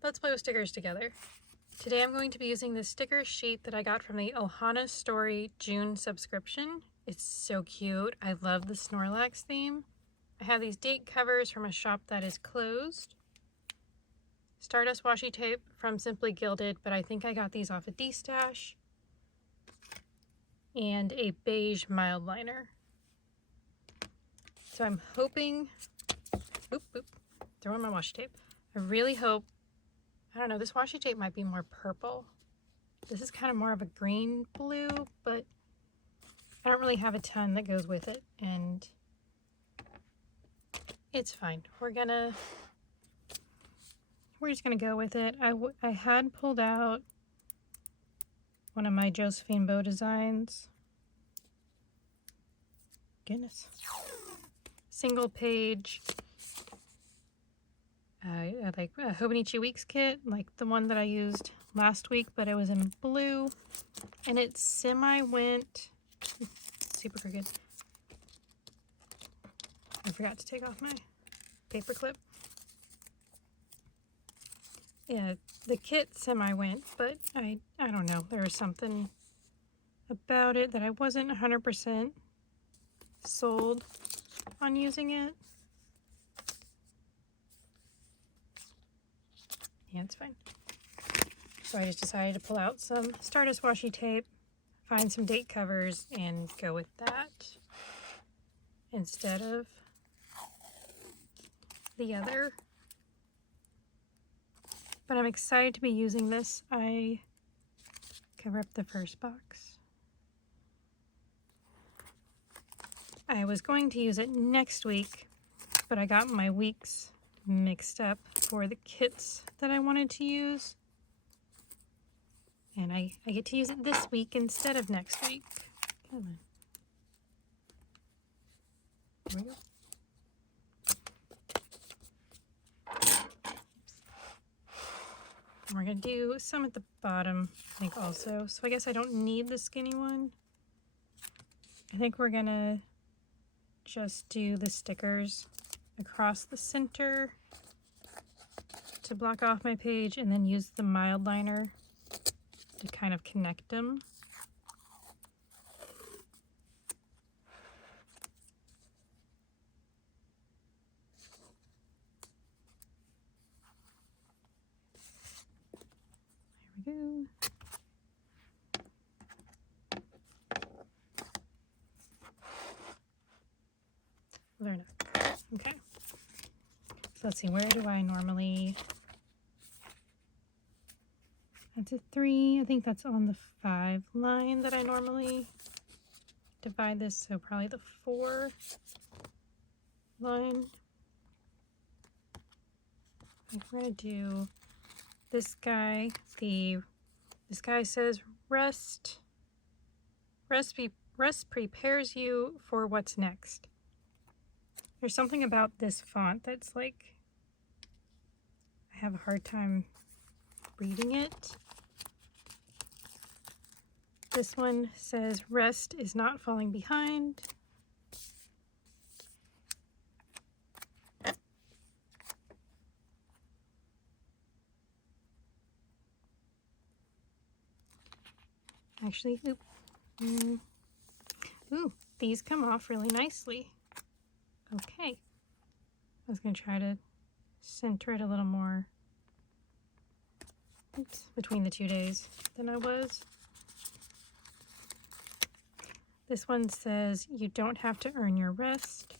Let's play with stickers together. Today I'm going to be using this sticker sheet that I got from the Ohana Story June subscription. It's so cute. I love the Snorlax theme. I have these date covers from a shop that is closed. Stardust washi tape from Simply Gilded, but I think I got these off a D-stash. And a beige mild liner. So I'm hoping, throwing my washi tape. I really hope, I don't know, this washi tape might be more purple. This is kind of more of a green blue, but I don't really have a ton that goes with it, and it's fine. We're just gonna go with it. I had pulled out one of my Josephine Bow designs. Goodness. Single page, like a Hobonichi Weeks kit, like the one that I used last week, but it was in blue, and it semi-went super crooked. I forgot to take off my paper clip. Yeah, the kit semi-went, but I don't know. There was something about it that I wasn't 100% sold on using it. Yeah, it's fine. So I just decided to pull out some Stardust washi tape, find some date covers, and go with that instead of the other. But I'm excited to be using this. I cover up the first box. I was going to use it next week, but I got my weeks mixed up for the kits that I wanted to use. And I get to use it this week instead of next week. Come on. There we go. And we're going to do some at the bottom, I think, also. So I guess I don't need the skinny one. I think we're going to just do the stickers across the center to block off my page, and then use the mild liner to kind of connect them. There we go. They're not. Okay. So let's see, where do I normally... That's a 3. I think that's on the 5 line that I normally divide this, so probably the 4 line. I think we're gonna do this guy. This guy says rest prepares you for what's next. There's something about this font that's like, I have a hard time reading it. This one says rest is not falling behind. Actually, ooh, these come off really nicely. Okay. I was going to try to center it a little more, between the 2 days than I was. This one says you don't have to earn your rest.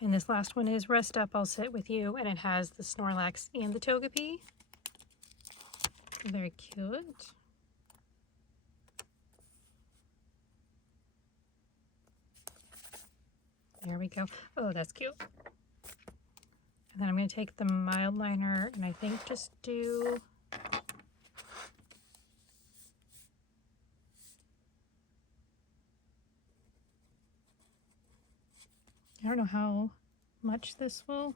And this last one is rest up, I'll sit with you, and it has the Snorlax and the Togepi. Very cute. There we go. Oh, that's cute. And then I'm going to take the mild liner and I think just do... I don't know how much this will...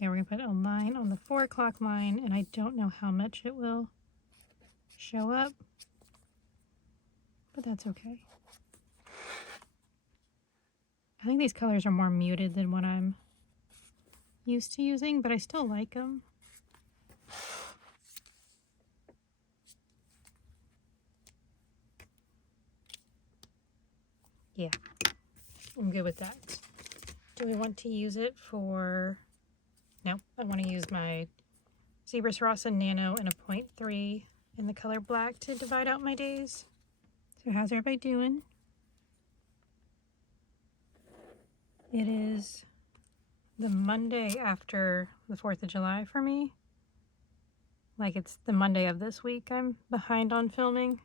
Yeah, we're going to put a line on the 4 o'clock line, and I don't know how much it will show up, but that's okay. I think these colors are more muted than what I'm used to using, but I still like them. Yeah, I'm good with that. Do we want to use it for... No, I want to use my Zebra Sarasa Nano and a 0.3 in the color black to divide out my days. So how's everybody doing? It is the Monday after the 4th of July for me. Like it's the Monday of this week I'm behind on filming.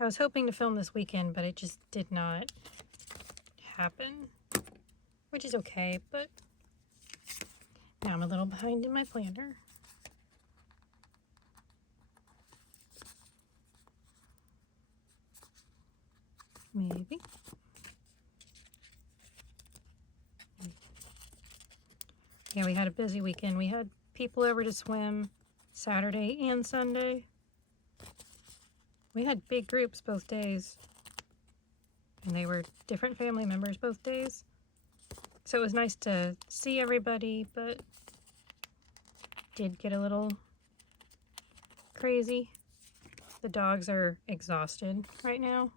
I was hoping to film this weekend, but it just did not happen, which is okay, but now I'm a little behind in my planner. Maybe. Yeah, we had a busy weekend. We had people over to swim Saturday and Sunday. We had big groups both days, and they were different family members both days. So it was nice to see everybody, but did get a little crazy. The dogs are exhausted right now.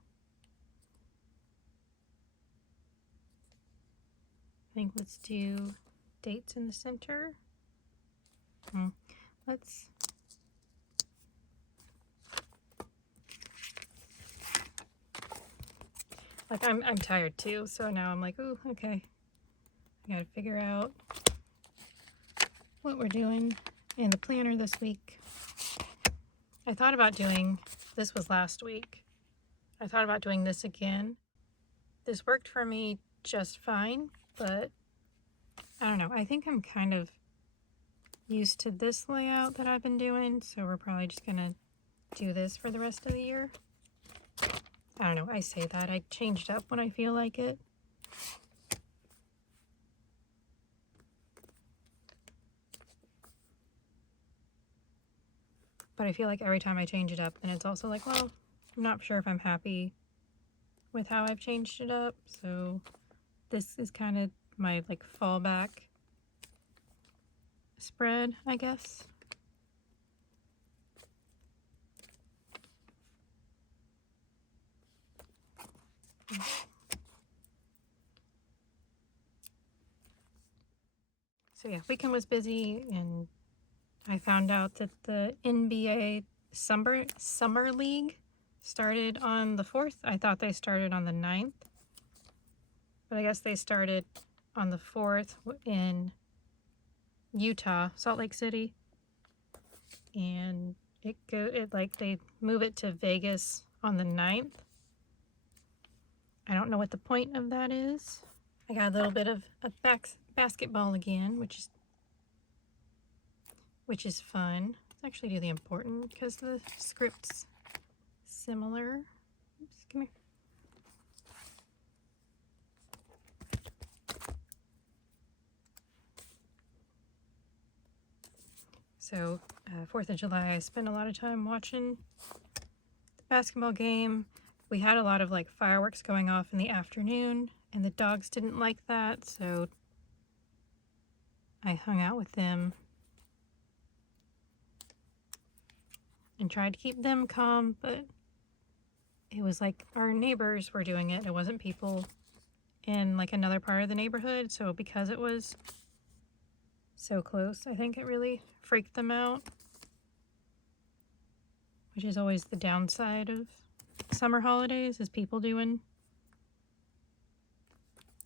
I think let's do dates in the center. Let's... Like, I'm tired too, so now I'm like, ooh, okay. I gotta figure out what we're doing in the planner this week. I thought about doing, this was last week, I thought about doing this again. This worked for me just fine, but I don't know. I think I'm kind of used to this layout that I've been doing, so we're probably just gonna do this for the rest of the year. I don't know, I say that. I change it up when I feel like it. But I feel like every time I change it up, then it's also like, well, I'm not sure if I'm happy with how I've changed it up. So this is kind of my like fallback spread, I guess. So yeah, weekend was busy, and I found out that the NBA Summer League started on the 4th. I thought they started on the 9th, but I guess they started on the 4th in Utah, Salt Lake City, and they move it to Vegas on the 9th. I don't know what the point of that is. I got a little bit of basketball again, which is fun. Let's actually do the important because the script's similar. Oops, come here. So 4th of July, I spent a lot of time watching the basketball game. We had a lot of like fireworks going off in the afternoon, and the dogs didn't like that, so I hung out with them and tried to keep them calm, but it was like our neighbors were doing it. It wasn't people in like another part of the neighborhood, so because it was so close, I think it really freaked them out, which is always the downside of summer holidays, is people doing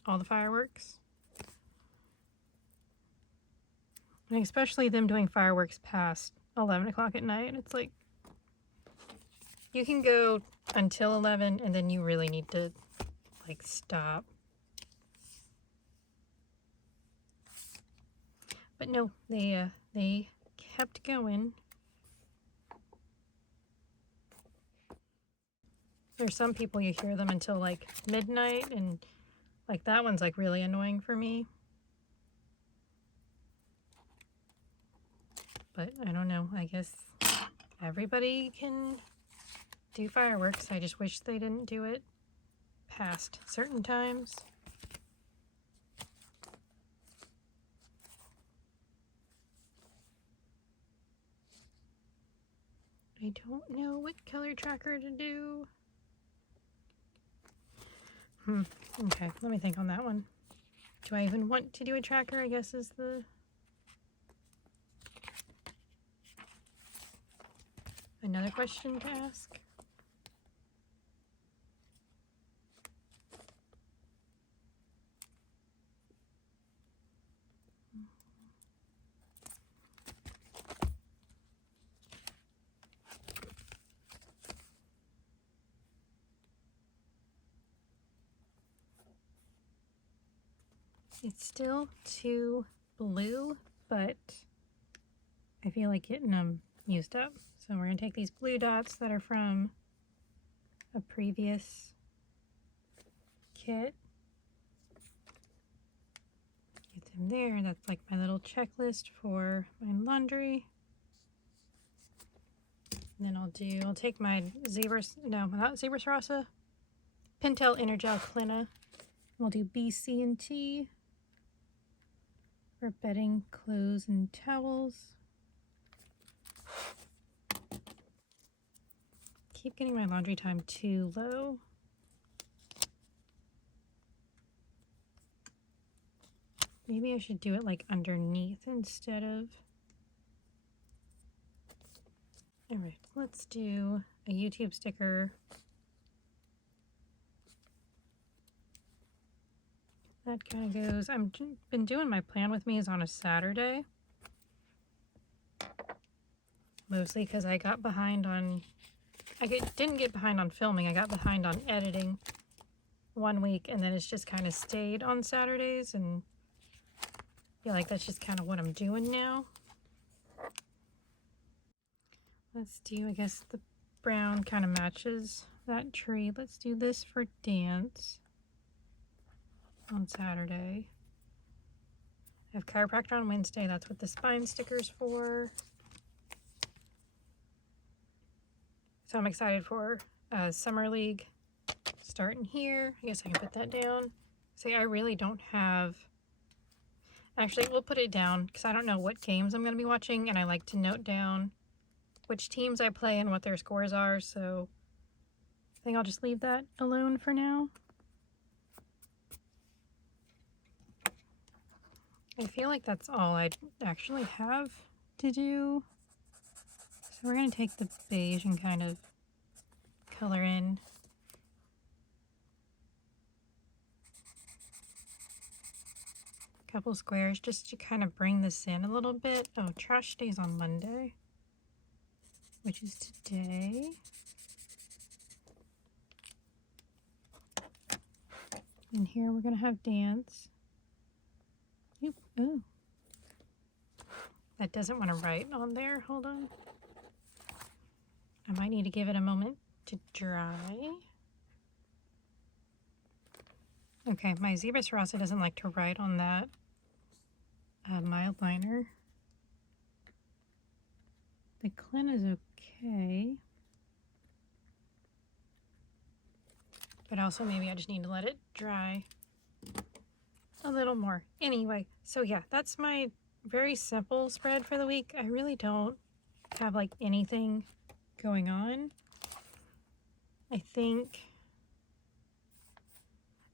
all the fireworks. And especially them doing fireworks past 11 o'clock at night. It's like, you can go until 11 and then you really need to like stop. But no, they kept going. There's some people you hear them until like midnight, and like that one's like really annoying for me. But I don't know, I guess everybody can do fireworks. I just wish they didn't do it past certain times. I don't know what color tracker to do. Okay, let me think on that one. Do I even want to do a tracker, I guess is another question to ask. It's still too blue, but I feel like getting them used up. So we're going to take these blue dots that are from a previous kit. Get them there. That's like my little checklist for my laundry. And then I'll take my not Zebras Rasa, Pentel Energel Clina. We'll do B, C, and T for bedding, clothes, and towels. Keep getting my laundry time too low. Maybe I should do it like underneath instead of... Alright, let's do a YouTube sticker. That kind of goes... I've been doing my plan with me is on a Saturday. Mostly because I got behind on... didn't get behind on filming, I got behind on editing one week, and then it's just kind of stayed on Saturdays, and I feel like that's just kind of what I'm doing now. Let's do, I guess the brown kind of matches that tree. Let's do this for dance on Saturday. I have chiropractor on Wednesday. That's what the spine sticker's for. So I'm excited for Summer League starting here. I guess I can put that down. See, I really don't have... Actually, we'll put it down because I don't know what games I'm going to be watching, and I like to note down which teams I play and what their scores are, so I think I'll just leave that alone for now. I feel like that's all I actually have to do. So we're going to take the beige and kind of color in. A couple squares just to kind of bring this in a little bit. Oh, trash day's on Monday, which is today. And here we're going to have dance. Oop, ooh. That doesn't want to write on there. Hold on. I might need to give it a moment to dry. Okay, my Zebras Rasa doesn't like to write on that mild liner. The Clin is okay. But also maybe I just need to let it dry a little more. Anyway, so yeah, that's my very simple spread for the week. I really don't have like anything going on. I think...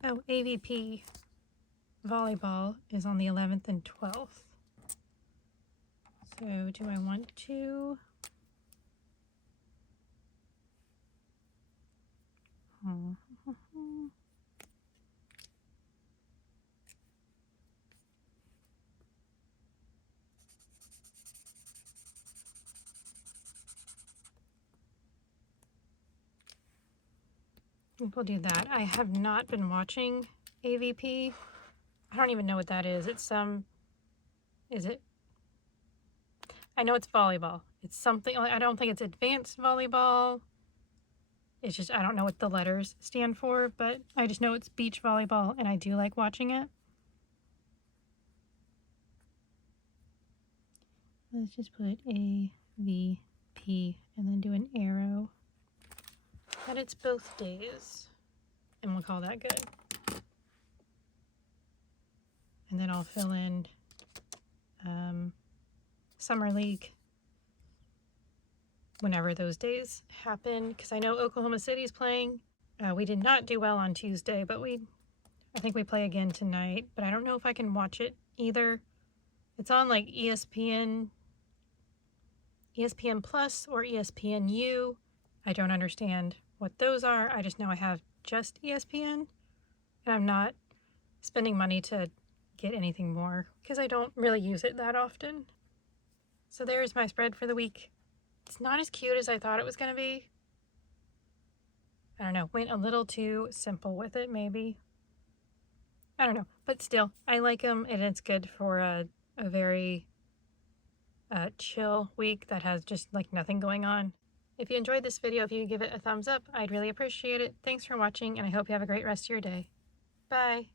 Oh, AVP volleyball is on the 11th and 12th. So do I want to... I think we'll do that. I have not been watching AVP. I don't even know what that is. It's some... Is it? I know it's volleyball. It's something... I don't think it's advanced volleyball. It's just, I don't know what the letters stand for, but I just know it's beach volleyball, and I do like watching it. Let's just put AVP and then do an arrow. But it's both days. and we'll call that good. And then I'll fill in Summer League whenever those days happen, because I know Oklahoma City's playing. We did not do well on Tuesday, but I think we play again tonight, but I don't know if I can watch it either. It's on like ESPN Plus or ESPNU. I don't understand what those are. I just know I have just ESPN, and I'm not spending money to get anything more because I don't really use it that often. So there's my spread for the week. It's not as cute as I thought it was going to be. I don't know, went a little too simple with it maybe. I don't know, but still, I like them, and it's good for a very chill week that has just like nothing going on. If you enjoyed this video, if you could give it a thumbs up, I'd really appreciate it. Thanks for watching, and I hope you have a great rest of your day. Bye!